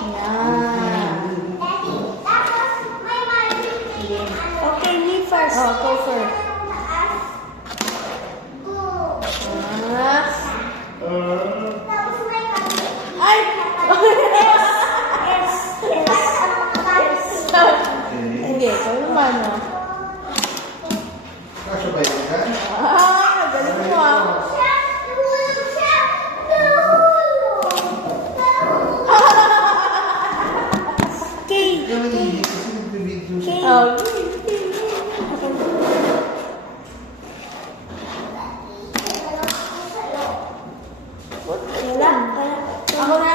Yan. Okay, me first. Oh, go first. Ah. Ay! Hindi, ikaw naman, oh. Kasya ba yun ka? Galing mo, ah. Okay. Ikaw hindi kasi nagbibideo siya. Oh. Wala. Ako na.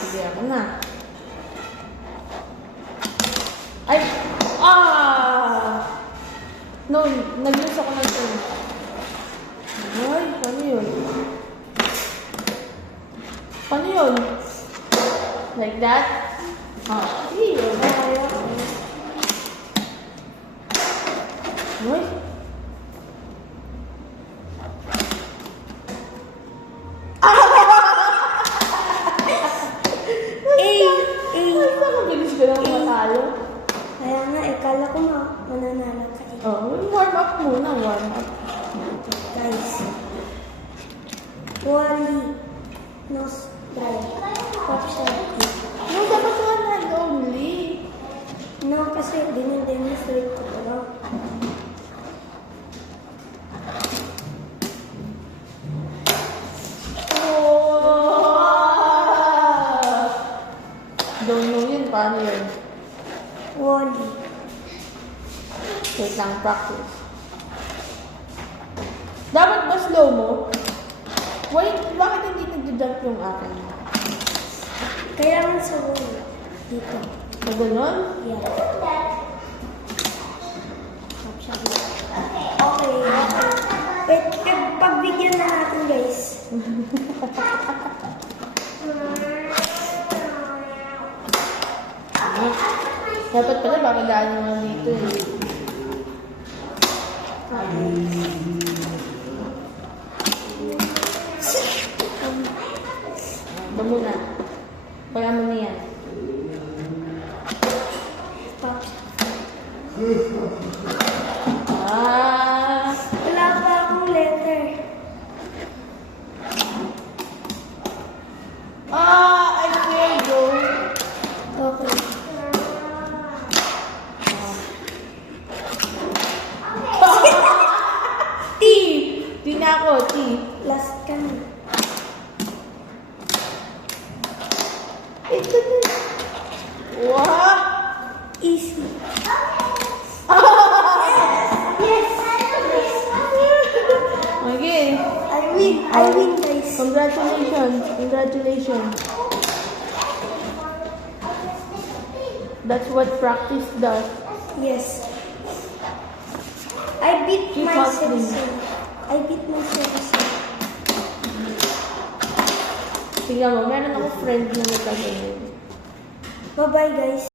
Sige, ako na. Ay! No, nag-lose ako ng turn. Ay, paano yun? Paano yun? Like that? Hindi yun. Ay! Ay, parang bilis ko lang matalo. Kaya nga, kala ko mananalo ka. Oh, warm up muna, warm up. Guys. Wally. Nose dry. Pop shot. No, dapat one hand only. No, kasi dinidemonstrate ko pa lang. Don't know yun, paano yun? Wally. Wait lang, practice. Dapat ba slow mo? Wait, bakit hindi nag-jump yung akin? Kailangan sa wall. Dito. So, ganun? Yeah. Pop shot. Okay. Wait, pagbigyan na natin, guys. Dapat pala, baka daan naman dito eh. Ba muna. Kaya mo na yan. Pop. Wala pa akong letter. I failed though. Okay. T! T na ako, T. Last ka na. Ito na. Wow! Easy. Okay. I win, guys. Congratulations. That's what practice does. Yes. I beat You myself. taught me. I beat myself. Tingnan mo, meron ako friend na nagkagayon. Bye-bye, guys.